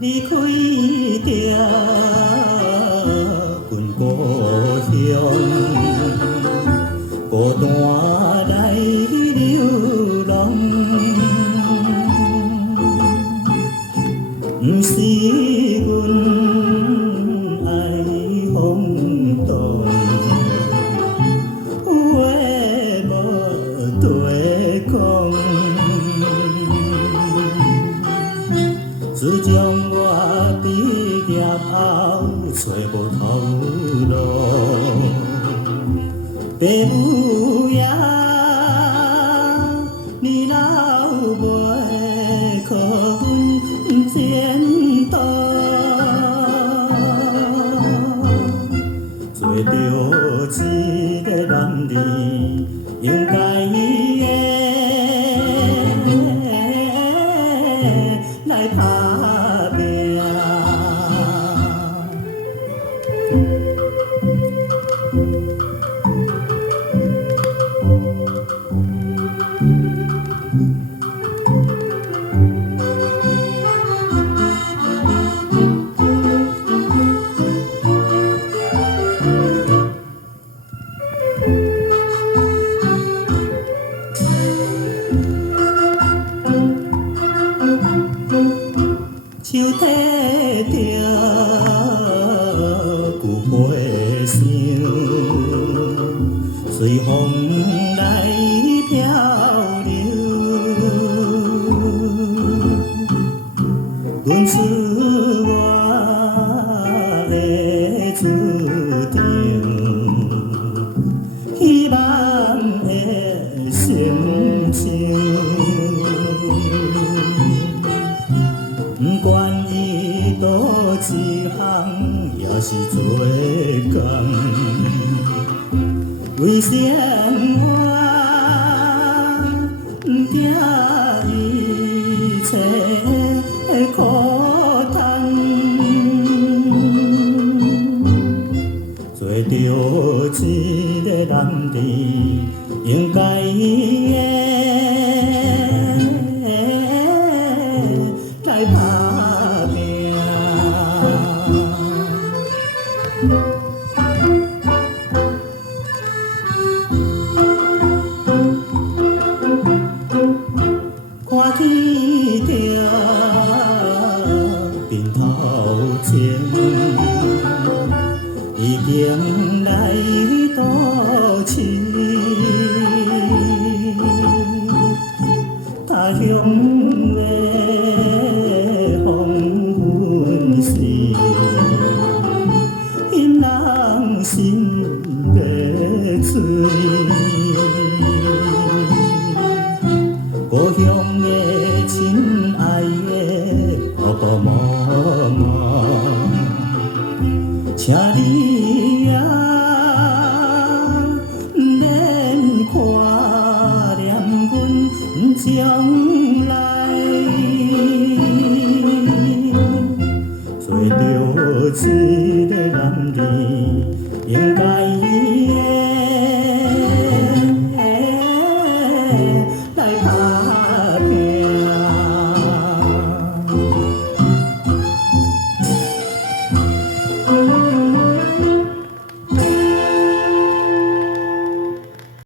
离开着阮故乡，孤单来流浪，不是阮爱风动，有话无地讲。自从我毕业后找无头路，父母也年老袂靠阮前途，做着一个男儿应该来打拼。手提着旧花箱，随风来漂流，阮出我的注定，希望的心情。不管伊倒一项，也是做工，为生活不惊一切苦叹，做着一个男儿应该来打拼。看见着面头前，已经来倒市，他乡的因人心要碎，故乡的亲爱的爸爸妈妈，请你也免挂念阮将来。做着一个男儿，应该